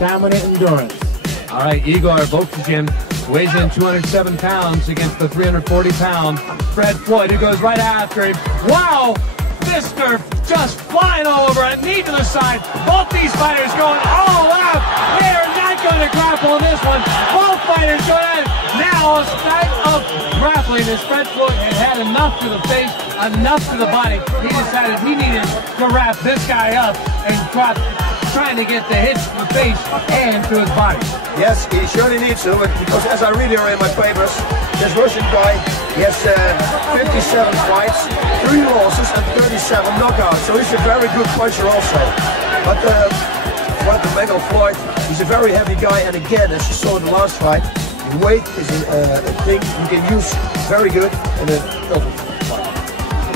stamina, endurance. All right, Igor Vovchanchyn weighs in 207 pounds against the 340-pound Fred Floyd, who goes right after him. Wow! Fister just flying all over, a knee to the side. Both these fighters going all out. They are not going to grapple in this one. Both fighters going at it. Now a start of grappling as Fred Floyd had enough to the face, enough to the body. He decided he needed to wrap this guy up and trying to get the hits to the face and to his body. Yes, he surely needs to, because as I read here in my papers, this Russian guy, he has 57 fights, 3 losses and 37 knockouts, so he's a very good puncher also. But the Bengal Floyd, he's a very heavy guy, and again, as you saw in the last fight, weight is a thing you can use very good in a tough fight.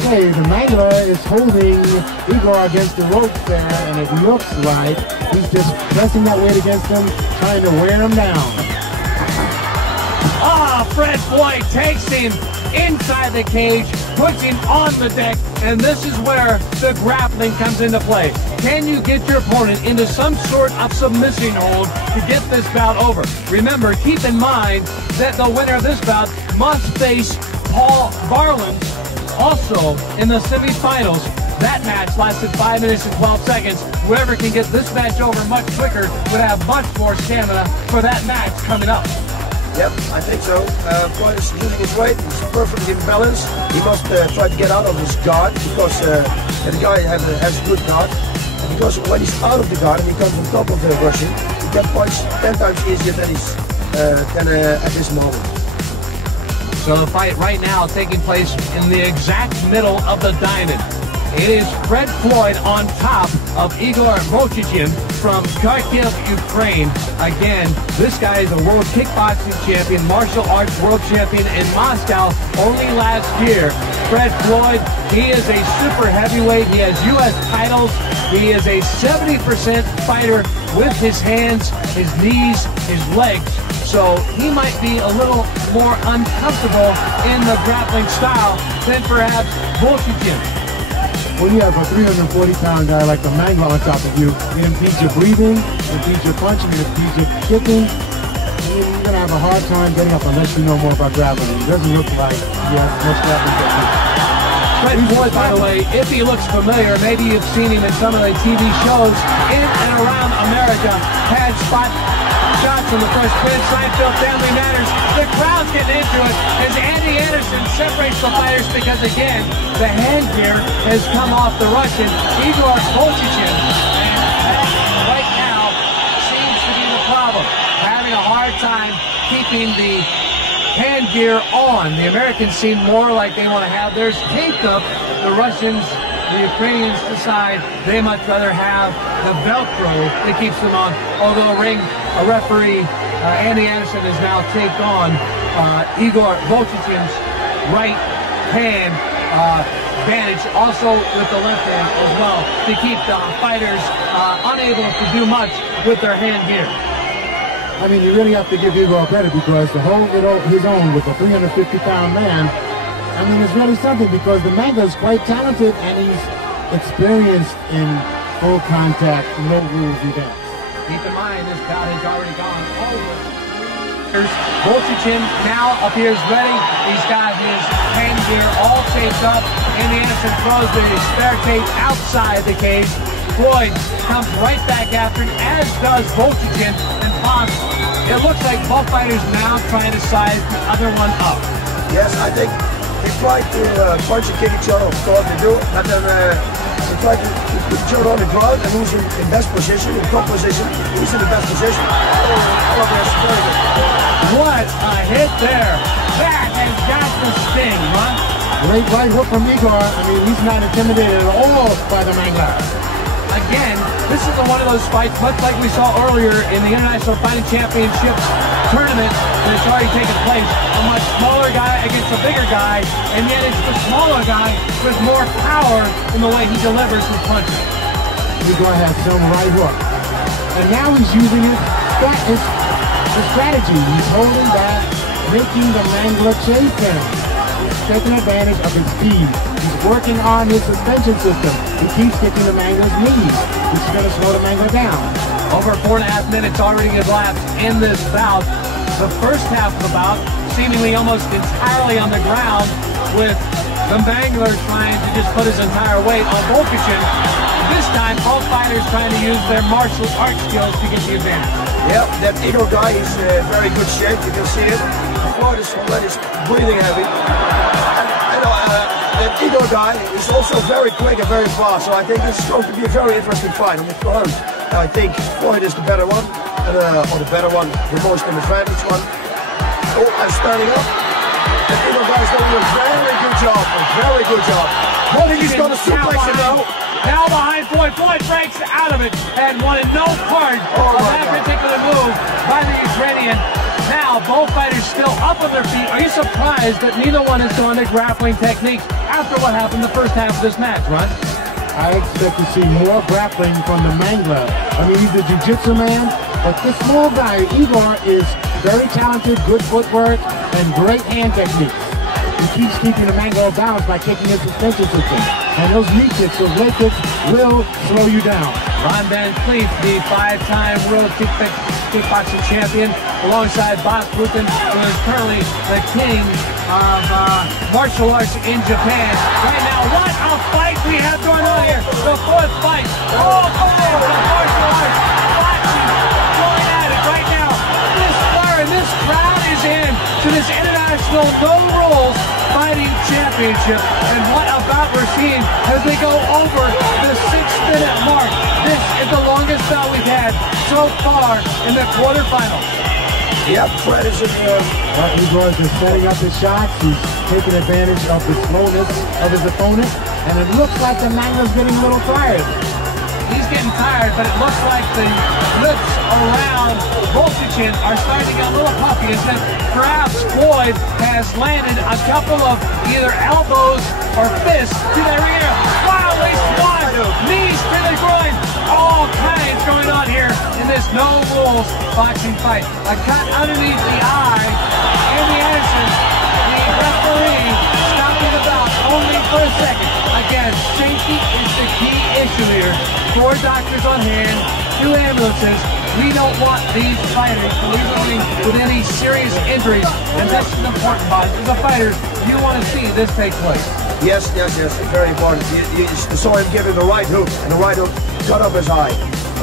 Okay, the Mangler is holding Igor against the ropes there, and it looks like he's just pressing that weight against him, trying to wear him down. Ah, Fred Floyd takes him inside the cage, puts him on the deck, and this is where the grappling comes into play. Can you get your opponent into some sort of submission hold to get this bout over? Remember, keep in mind that the winner of this bout must face Paul Garland also in the semifinals. That match lasted 5 minutes and 12 seconds. Whoever can get this match over much quicker would have much more stamina for that match coming up. Yep, I think so. Floyd is using his weight. He's perfectly in balance. He must try to get out of his guard, because the guy has a good guard. And because when he's out of the guard and he comes on top of the Russian, he can punch 10 times easier than at this moment. So the fight right now taking place in the exact middle of the diamond. It is Fred Floyd on top of Igor Vovchanchyn from Kharkiv, Ukraine. Again, this guy is a world kickboxing champion, martial arts world champion in Moscow only last year. Fred Floyd, he is a super heavyweight. He has U.S. titles. He is a 70% fighter with his hands, his knees, his legs. So he might be a little more uncomfortable in the grappling style than perhaps Vovchanchyn. When you have a 340-pound guy like the Mangler on top of you, it impedes your breathing, it impedes your punching, it impedes your kicking. You're going to have a hard time getting up unless you know more about grappling. It doesn't look like he has much grappling technique. Fred Floyd, by the way, if he looks familiar, maybe you've seen him in some of the TV shows in and around America, had spot shots from the Fresh Prince, Seinfeld, Family Matters. The crowd's getting into it as Andy Anderson separates the fighters because, again, the hand gear has come off the Russian, Igor Vovchanchyn. And that right now seems to be the problem. Having a hard time keeping the hand gear on. The Americans seem more like they want to have theirs taped up. The Russians, the Ukrainians decide they much rather have the Velcro that keeps them on. Although a referee, Andy Anderson, has now taped on Igor Vovchanchyn's right hand bandage, also with the left hand as well, to keep the fighters unable to do much with their hand gear. I mean, you really have to give Igor credit, because to hold it his own with a 350-pound man, I mean, it's really something, because the Mangler is quite talented and he's experienced in full contact, no rules events. Keep in mind, this bout has already gone over. Vovchanchyn now appears ready. He's got his hand gear all taped up. Andy Anderson throws the spare tape outside the cage. Floyd comes right back after him, as does Vovchanchyn and Fox. It looks like both fighters now trying to size the other one up. Yes, I think they try to punch and kick each other, of course they do, and then they try to put each other on the ground, and who's in best position, in top position, who's in the best position. All of this very good. What a hit there. That has got the sting, huh? Great right hook from Igor. I mean, he's not intimidated at all by the Mangler. Again, this is one of those fights, much like we saw earlier in the International Fighting Championships tournament that's already taken place. A much smaller guy against a bigger guy, and yet it's the smaller guy with more power in the way he delivers his punches. Igor has some right hook. And now he's using his strategy. He's holding back, making the Mangler chase him. He's taking advantage of his speed. He's working on his suspension system. He keeps kicking the Mangler's knees, which is going to slow the Mangler down. Over 4.5 minutes already elapsed in this bout. The first half of the bout seemingly almost entirely on the ground, with the Mangler trying to just put his entire weight on Volkichin. This time, both fighters trying to use their martial arts skills to get the advantage. Yep, that Igor guy is in very good shape. You can see it. Floyd is already breathing heavy. And that Igor guy is also very quick and very fast. So I think this is going to be a very interesting fight. On the front, I think Floyd is the better one, or the better one, the most advantage one. Oh, I'm standing up. The Igor guy is doing a very good job. A very good job. I think he's going to suplex him now. Now behind Floyd. Floyd breaks out of it and wanted no part of that particular move by the Ukrainian. Now, both fighters still up on their feet. Are you surprised that neither one has gone to grappling techniques after what happened the first half of this match, Ron? I expect to see more grappling from the Mangler. I mean, he's a jiu-jitsu man, but this small guy, Igor, is very talented, good footwork, and great hand techniques. He keeps keeping the Mangler balanced by kicking his suspension system. And those knee kicks, those leg kicks, will slow you down. Ron Van Cleef, the 5-time world kickboxing champion, alongside Bob Rutten, who is currently the king of martial arts in Japan. Right now, what a fight we have going on here. The fourth fight. Oh, man, the martial arts. Boxing, going at it right now. This fire and this crowd is in to this international no rules fighting championship. And what about we're seeing as they go over the 6-minute mark. This is the longest bout we've had so far in the quarterfinals. Yep, Fred is in the... Igor is just setting up his shots. He's taking advantage of the slowness of his opponent. And it looks like the Mangler's getting a little tired. He's getting tired, but it looks like the lips around Volkichin are starting to get a little puffy, as if perhaps Floyd has landed a couple of either elbows or fists to their ear. Wow, they squat, knees to the groin, all kinds going on here in this no rules boxing fight. A cut underneath the eye, Andy Anderson, the referee, stopping the bout only for a second. Again, safety is the key issue here. 4 doctors on hand, 2 ambulances. We don't want these fighters to leave the ring with any serious injuries, and this is important, Bob. As a fighter, you want to see this take place. Yes, very important. You saw him give him the right hook, and the right hook cut up his eye.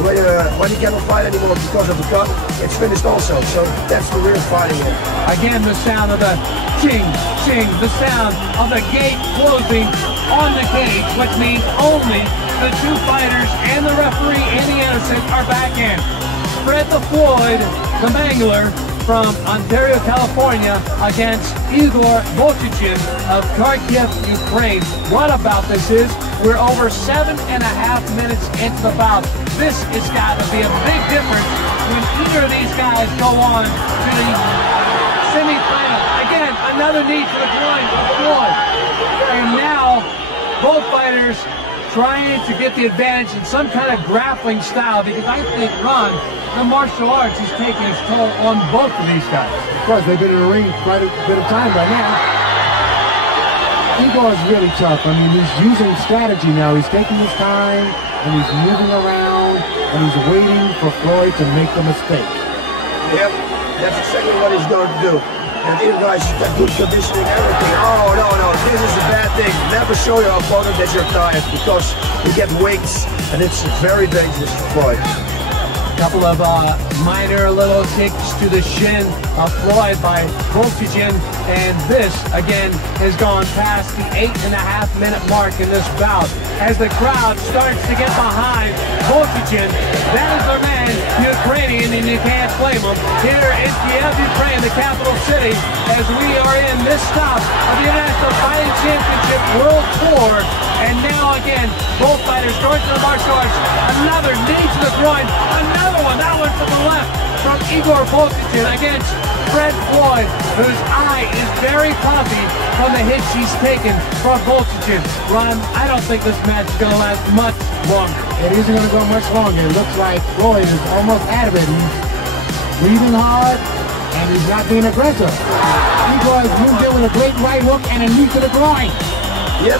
When he cannot fight anymore because of the cut, it's finished also. So that's the real fighting here. Again, the sound of the ching, ching, the sound of the gate closing on the cage, which means only the 2 fighters and the referee, Andy Anderson, are back in. Fred the Floyd, the Mangler from Ontario, California, against Igor Volkichin of Kharkiv, Ukraine. What about this is, we're over 7.5 minutes into the bout. This has got to be a big difference when either of these guys go on to the semifinal. Again, another knee to the groin of Floyd. And now, both fighters trying to get the advantage in some kind of grappling style, because I think, Ron, the martial arts is taking its toll on both of these guys. Of course, they've been in the ring quite a bit of time by now. Igor is really tough. I mean, he's using strategy now. He's taking his time, and he's moving around, and he's waiting for Floyd to make the mistake. Yep, that's exactly what he's going to do. And you guys got good conditioning, everything. Oh, no, this is a bad thing. Never show your opponent that you're tired, because you get wings, and it's very dangerous for Floyd. Couple of minor little kicks to the shin of Floyd by Volkichin, and this again has gone past the 8.5-minute mark in this bout. As the crowd starts to get behind Volkichin, that is their man, Ukrainian, and you can't blame him. Here in Kiev, Ukraine, the capital city, as we are in this stop of the International Fighting Championship World Tour. And now again, both fighters going to the martial arts. Another knee to the groin. Another one, that one to the left from Igor Volkichin against Fred Floyd, whose eye is very puffy from the hits he's taken from Volkichin. Ron, I don't think this match is going to last much longer. It isn't going to go much longer. It looks like Floyd is almost out of it. He's breathing hard, and he's not being aggressive. Igor has moved in with a great right hook and a knee to the groin. Yep.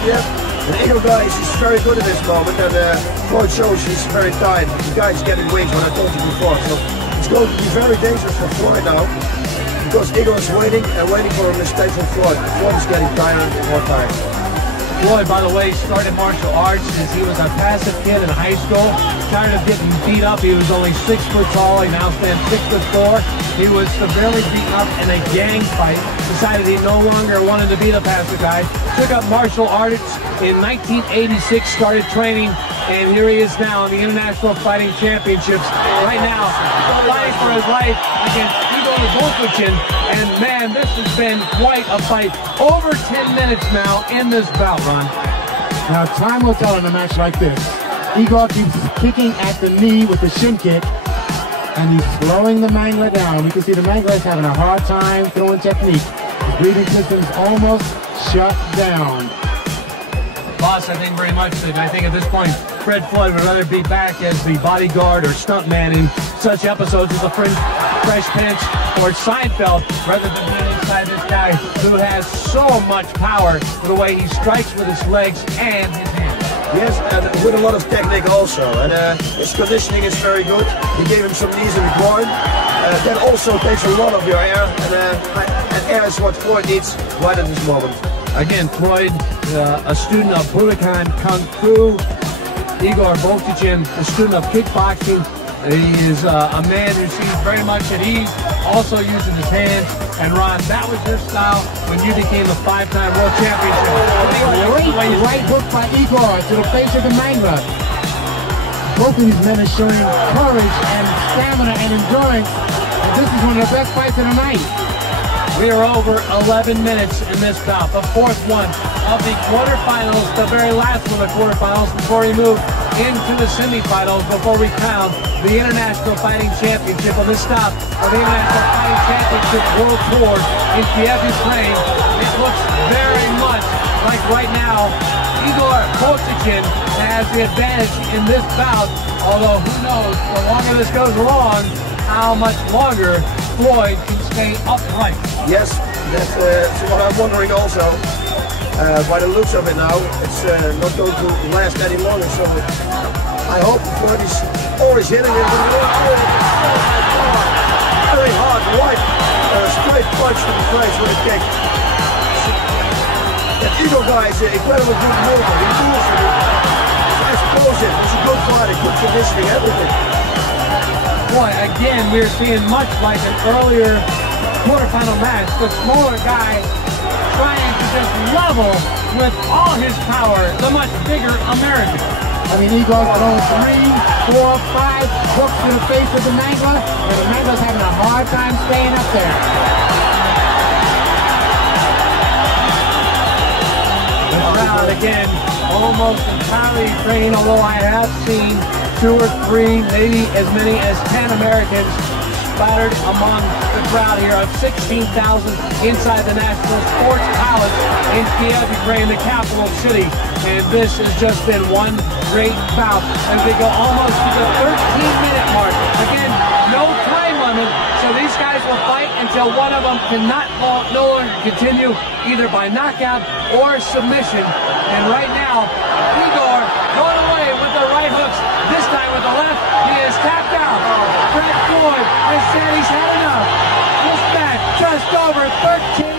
The Eagle guy is very good at this moment, and Floyd shows he's very tired. The guy's getting wings, what I told you before. So it's going to be very dangerous for Floyd now, because Eagle is waiting and waiting for a mistake from Floyd. Floyd is getting tired and more tired. Floyd, by the way, started martial arts since he was a passive kid in high school. Tired of getting beat up. He was only 6 foot tall. He now stands 6'4". He was severely beaten up in a gang fight. Decided he no longer wanted to be the passive guy. Took up martial arts in 1986. Started training, and here he is now in the International Fighting Championships. Right now, fighting for his life against Igor Volkichin. And man, this has been quite a fight. Over 10 minutes now in this bout, Ron. Now, time will tell in a match like this. Igor keeps kicking at the knee with the shin kick, and he's slowing the Mangler down. We can see the Mangler is having a hard time throwing technique. His breathing system is almost shut down. Boss, I think very much that I think at this point, Fred Floyd would rather be back as the bodyguard or stuntman in such episodes as the Fresh Prince or Seinfeld, rather than being inside this guy who has so much power with the way he strikes with his legs and his hands. Yes, and with a lot of technique also, and his conditioning is very good. He gave him some knees in the groin. That also takes a lot of your air, and air is what Floyd needs right at this moment. Again, Floyd, a student of Budokan Kung Fu. Igor Volkichin, a student of kickboxing. He is a man who seems very much at ease, also using his hands. And Ron, that was your style when you became a 5-time world champion. Great right hook by Igor to the face of the Mangler. Both of these men are showing courage and stamina and endurance. This is one of the best fights of the night. We are over 11 minutes in this bout, the fourth one of the quarterfinals, the very last one of the quarterfinals before we move into the semifinals, before we crown the International Fighting Championship on this stop of the International Fighting Championship World Tour in Kiev, Ukraine. It looks very much like right now Igor Volkichin has the advantage in this bout, although who knows, the longer this goes along, how much longer Floyd can stay upright. Yes, that's what I'm wondering also. By the looks of it now, it's not going to last any longer. So I hope Floyd is always hitting it very hard, right, straight punch to the face with a kick. That Eagle guy is an incredibly good mover. He moves it. He's explosive. He's a good fighter, good conditioning, everything. Boy, again, we're seeing much like an earlier quarterfinal match. The smaller guy trying to just level with all his power the much bigger American. I mean, Igor's thrown 3, 4, 5 hooks to the face of the Mangler, and the Mangler's having a hard time staying up there. The crowd, again, almost entirely trained, although I have seen 2 or 3, maybe as many as 10 Americans spattered among the crowd here of 16,000 inside the National Sports Palace in Kiev, Ukraine, the capital city. And this has just been one great bout as they go almost to the 13-minute mark. Again, no time limit, so these guys will fight until one of them cannot no longer continue, either by knockout or submission. And right now, Igor going away with the right hooks. This time with the left, he is tapped out. Fred Floyd has said he's had enough. This match just over 13